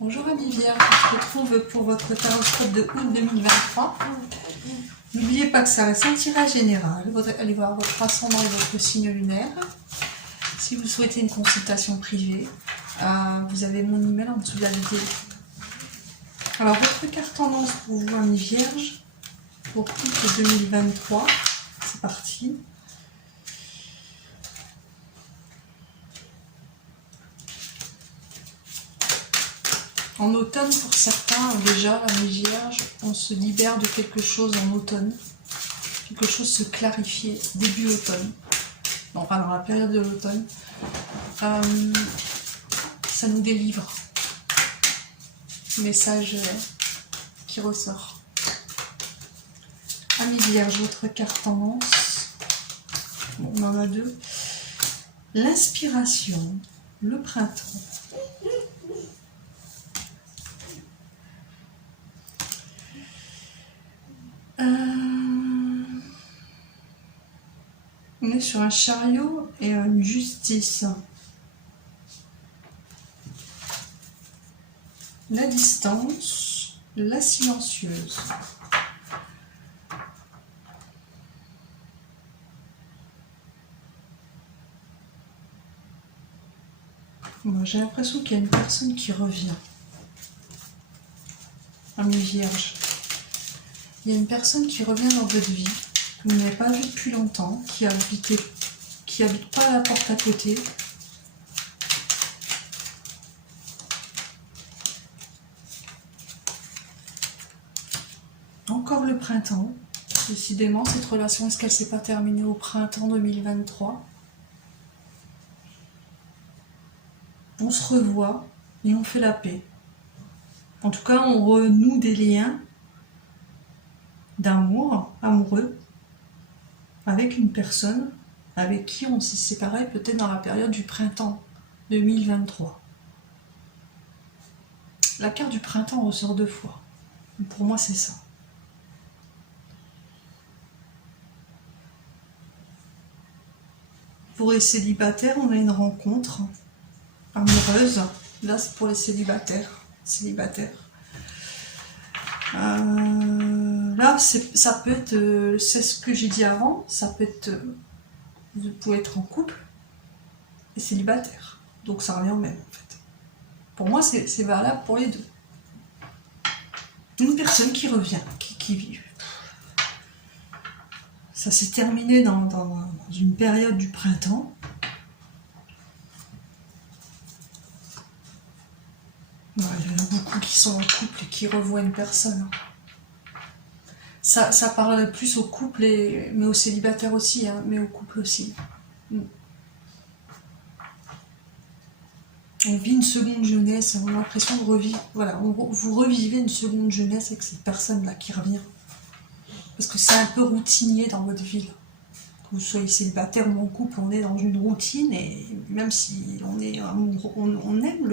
Bonjour amis Vierge, on se retrouve pour votre taroscope de août 2023. N'oubliez pas que ça reste un tirage général. Allez voir votre ascendant et votre signe lunaire. Si vous souhaitez une consultation privée, vous avez mon email en dessous de la vidéo. Alors votre carte tendance pour vous amis Vierge, pour août 2023, c'est parti. En automne, pour certains, déjà, les vierges, on se libère de quelque chose en automne. Quelque chose se clarifie début automne. Enfin, dans la période de l'automne. Ça nous délivre. Message qui ressort. Amis vierges, votre carte tendance. Bon, on en a deux. L'inspiration, le printemps. On est sur un chariot et une justice. La distance, la silencieuse. Moi, j'ai l'impression qu'il y a une personne qui revient. Amis vierges. Il y a une personne qui revient dans votre vie, que vous n'avez pas vue depuis longtemps, qui habite pas à la porte à côté. Encore le printemps. Décidément, cette relation, est-ce qu'elle ne s'est pas terminée au printemps 2023? On se revoit et on fait la paix. En tout cas, on renoue des liens d'amour, amoureux, avec une personne avec qui on s'est séparé peut-être dans la période du printemps 2023. La carte du printemps ressort deux fois. Pour moi, c'est ça. Pour les célibataires, on a une rencontre amoureuse. Là, c'est pour les célibataires. Là, ça peut être, c'est ce que j'ai dit avant, ça peut être, vous pouvez être en couple et célibataire. Donc ça revient au même en fait. Pour moi, c'est valable pour les deux. Une personne qui revient, qui vit. Ça s'est terminé dans une période du printemps. Ouais, il y en a beaucoup qui sont en couple et qui revoient une personne. Ça parle plus au couple, mais aux célibataires aussi, hein, mais au couple aussi. On vit une seconde jeunesse, on a l'impression de revivre. Voilà, vous revivez une seconde jeunesse avec cette personne-là qui revient. Parce que c'est un peu routinier dans votre vie. Que vous soyez célibataire ou en couple, on est dans une routine, et même si on aime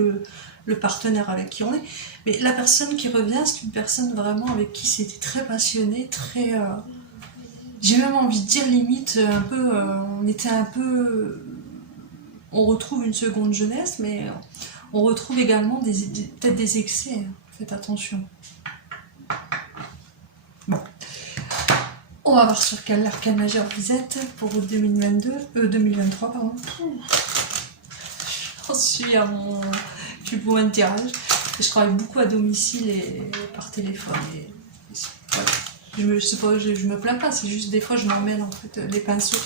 le partenaire avec qui on est. Mais la personne qui revient, c'est une personne vraiment avec qui c'était très passionné, très... j'ai même envie de dire limite, un peu... on était un peu... On retrouve une seconde jeunesse, mais on retrouve également peut-être des excès. Hein. Faites attention. Bon. On va voir sur quel arcane majeur vous êtes pour 2023, pardon. J'en suis à mon plus beau tirage. Je travaille beaucoup à domicile et par téléphone. Et voilà. Je me plains pas, c'est juste des fois je m'emmêle en fait les pinceaux.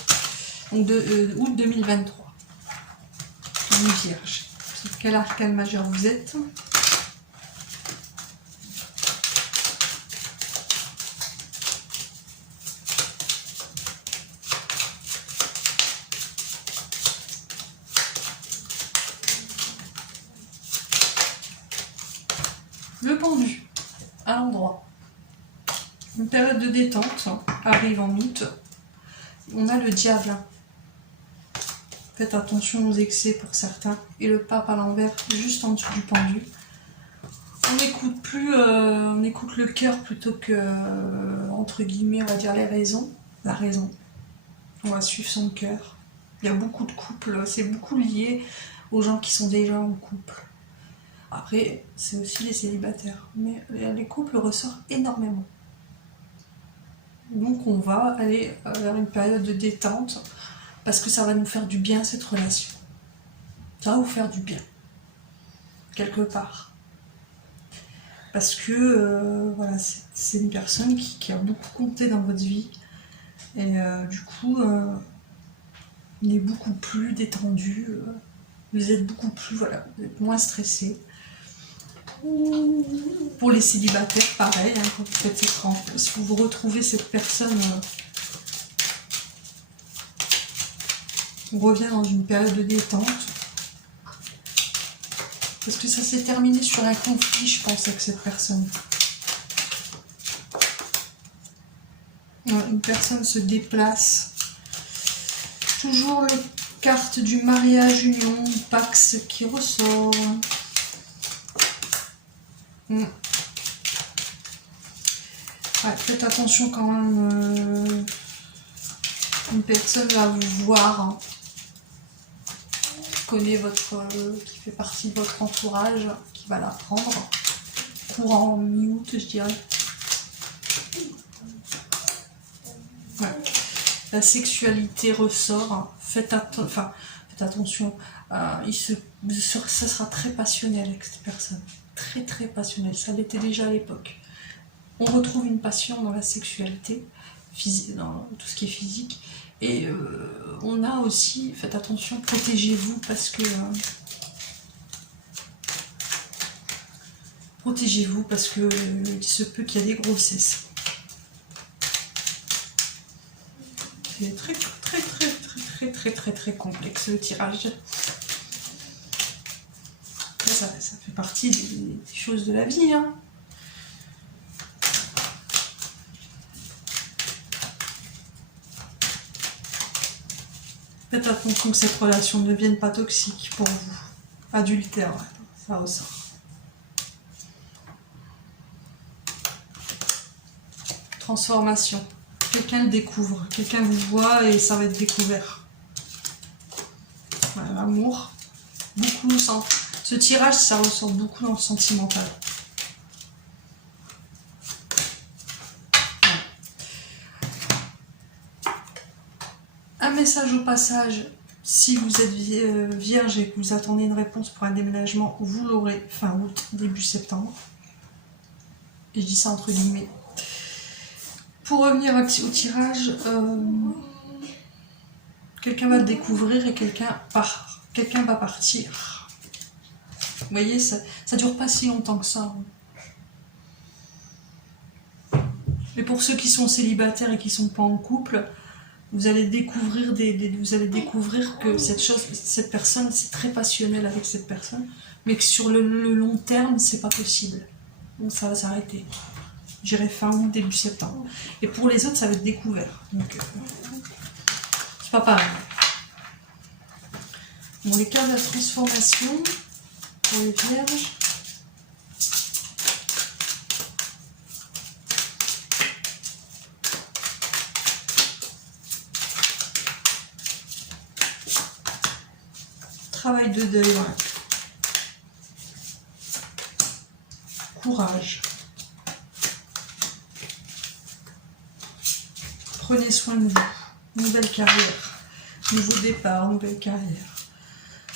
Donc août 2023. Une vierge. Sur quel arcane majeur vous êtes? Le pendu, à l'endroit. Une période de détente arrive en août. On a le diable. Faites attention aux excès pour certains. Et le pape à l'envers, juste en dessous du pendu. On n'écoute plus, on écoute le cœur plutôt que, entre guillemets, on va dire les raisons. La raison. On va suivre son cœur. Il y a beaucoup de couples, c'est beaucoup lié aux gens qui sont déjà en couple. Après, c'est aussi les célibataires. Mais les couples ressortent énormément. Donc on va aller vers une période de détente parce que ça va nous faire du bien cette relation. Ça va vous faire du bien, quelque part. Parce que voilà, c'est une personne qui a beaucoup compté dans votre vie. Et du coup, il est beaucoup plus détendu. Vous êtes beaucoup plus, voilà, vous êtes moins stressé. Pour les célibataires, pareil, hein, quand vous faites cette rencontre, si vous retrouvez cette personne, on revient dans une période de détente. Parce que ça s'est terminé sur un conflit, je pense, avec cette personne. Une personne se déplace. Toujours les cartes du mariage, union, Pax qui ressort. Ouais, faites attention quand même. Une personne va vous voir, hein, qui connaît qui fait partie de votre entourage, qui va la prendre. Courant mi-août, je dirais. Ouais. La sexualité ressort. Hein. Faites attention. Ça sera très passionnel avec cette personne. Très très passionnel. Ça l'était déjà à l'époque. On retrouve une passion dans la sexualité, dans tout ce qui est physique. Et on a aussi, faites attention, protégez-vous parce que il se peut qu'il y a des grossesses. C'est très très très très très très très très complexe le tirage. Ça fait partie des choses de la vie, hein. Faites attention que cette relation ne devienne pas toxique pour vous. Adultère, ça ressort. Transformation. Quelqu'un le découvre, quelqu'un vous voit et ça va être découvert. Voilà, l'amour. Beaucoup ce tirage, ça ressort beaucoup dans le sentimental. Un message au passage, si vous êtes vierge et que vous attendez une réponse pour un déménagement, vous l'aurez fin août, début septembre. Et je dis ça entre guillemets. Pour revenir au tirage, quelqu'un va le découvrir et quelqu'un va partir. Vous voyez, ça dure pas si longtemps que ça. Mais pour ceux qui sont célibataires et qui sont pas en couple, vous allez découvrir que cette personne, c'est très passionnel avec cette personne, mais que sur le long terme, c'est pas possible. Donc ça va s'arrêter. J'irai fin août, début septembre. Et pour les autres, ça va être découvert. Donc, c'est pas pareil. Bon, les cartes de la transformation pour les vierges. Travail de deuil, ouais. Courage. Prenez soin de vous. Nouvelle carrière. Nouveau départ, nouvelle carrière.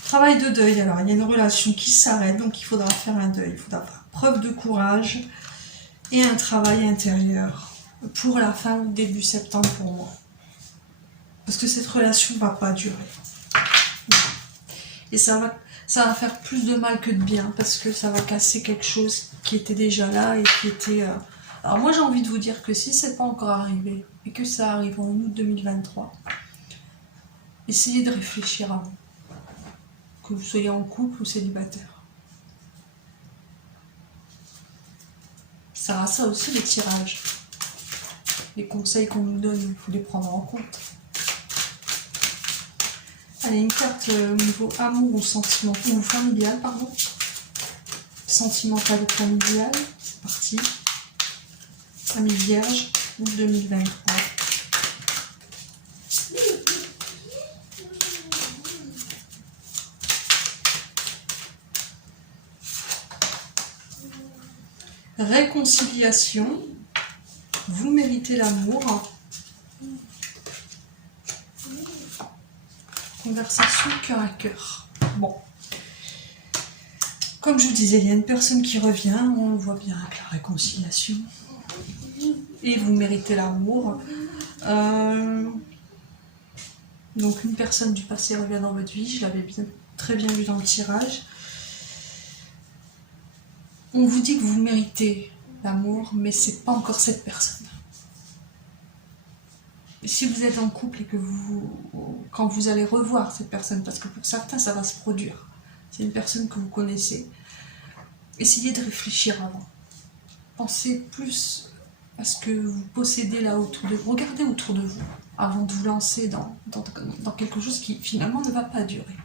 Travail de deuil. Alors, il y a une relation qui s'arrête, donc il faudra faire un deuil. Il faudra faire preuve de courage et un travail intérieur pour la fin ou début septembre pour moi. Parce que cette relation ne va pas durer. Et ça va faire plus de mal que de bien, parce que ça va casser quelque chose qui était déjà là et qui était... Alors moi j'ai envie de vous dire que si c'est pas encore arrivé, et que ça arrive en août 2023, essayez de réfléchir avant. Que vous soyez en couple ou célibataire. Ça sert à ça aussi les tirages. Les conseils qu'on nous donne, il faut les prendre en compte. Allez, une carte au niveau amour ou sentiment, ou familial, pardon. Sentimental ou familial, c'est parti. Famille vierge, août 2023. Réconciliation. Vous méritez l'amour. Conversation cœur à cœur. Bon. Comme je vous disais, il y a une personne qui revient. On le voit bien avec la réconciliation. Et vous méritez l'amour. Donc une personne du passé revient dans votre vie. Je l'avais très bien vu dans le tirage. On vous dit que vous méritez l'amour, mais c'est pas encore cette personne. Et si vous êtes en couple et que quand vous allez revoir cette personne, parce que pour certains ça va se produire, c'est une personne que vous connaissez, essayez de réfléchir avant. Pensez plus à ce que vous possédez là autour de vous. Regardez autour de vous avant de vous lancer dans quelque chose qui finalement ne va pas durer.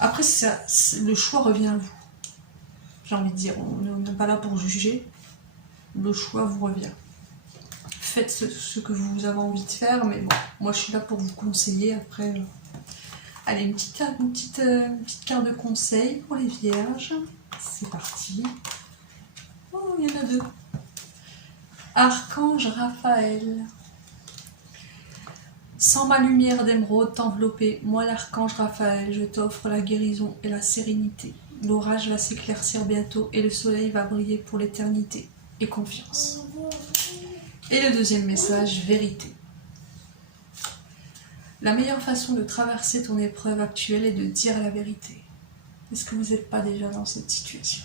Après, le choix revient à vous. J'ai envie de dire, on n'est pas là pour juger. Le choix vous revient. Faites ce que vous avez envie de faire, mais bon, moi je suis là pour vous conseiller. Après, allez, une petite carte de conseil pour les vierges. C'est parti. Oh, il y en a deux. Archange Raphaël. Sans ma lumière d'émeraude t'envelopper, moi l'archange Raphaël, je t'offre la guérison et la sérénité. L'orage va s'éclaircir bientôt et le soleil va briller pour l'éternité. Et confiance. Et le deuxième message, vérité. La meilleure façon de traverser ton épreuve actuelle est de dire la vérité. Est-ce que vous n'êtes pas déjà dans cette situation ?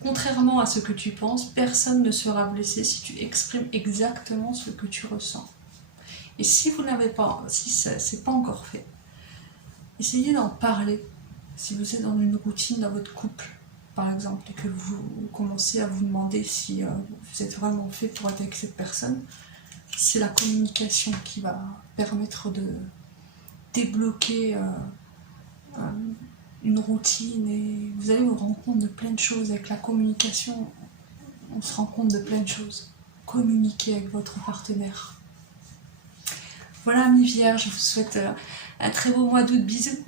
Contrairement à ce que tu penses, personne ne sera blessé si tu exprimes exactement ce que tu ressens. Et si vous n'avez pas, si c'est pas encore fait, essayez d'en parler. Si vous êtes dans une routine dans votre couple, par exemple, et que vous commencez à vous demander si vous êtes vraiment fait pour être avec cette personne, c'est la communication qui va permettre de débloquer une routine, et vous allez vous rendre compte de plein de choses. Avec la communication, on se rend compte de plein de choses. Communiquez avec votre partenaire. Voilà, amis vierges, je vous souhaite un très beau mois d'août. Bisous.